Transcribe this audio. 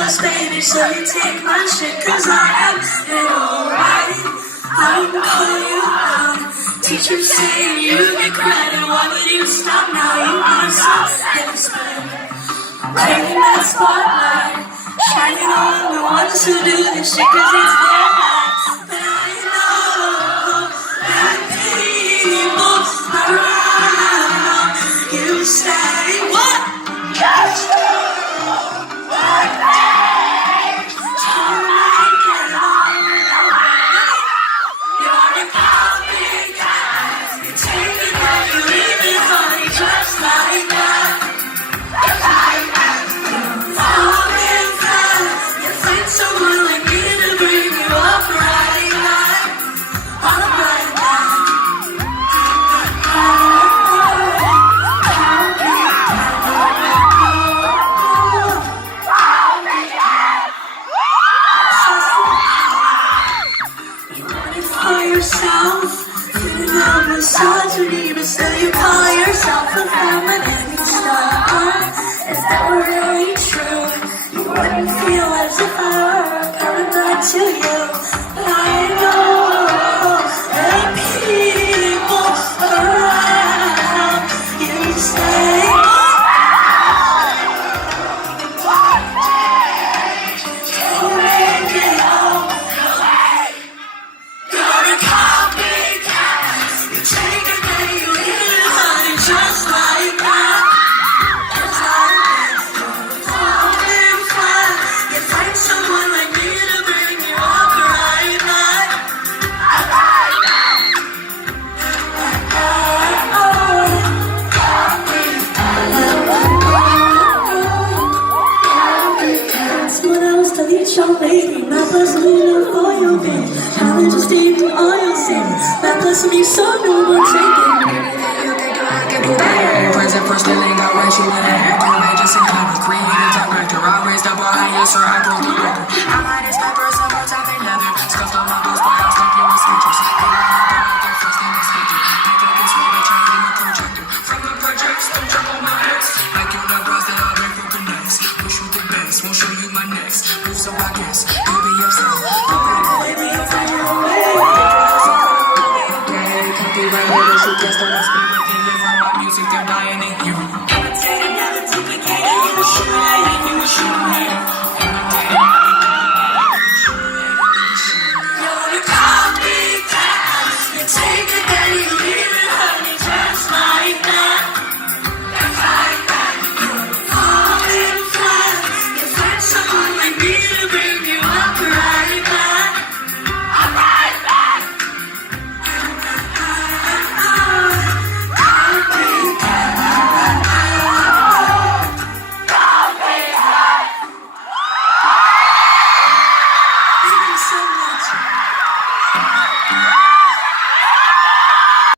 first, baby, so you take my shit, cause I am it alright. I'm calling you out. Teacher saying you get credit, why would you stop now? You are so desperate. Taking that spotlight, shining on the ones who do this shit, cause it's their life. But I know that people around you say, what? Just like that. You find someone like me to bring you up right now. Up right now. You want it for yourself. Feeling out misogyny, but still you call yourself a feminine star. Is that really true? You wouldn't feel as if I were coming back to you. But I know that people around you say, don't make it all right. You're a copycat. You take it and you leave it, honey, just like that. Just like that. Falling flat. You find someone like me to bring you up right back. Someone else to lead your baby. My person leader for your baby. Challenge is deep in all your sins. My person me so no more taking. You think I can do better? Present first, still ain't got what you wanna have. Courageous and kind of creative director. I raised the bar higher, sir. I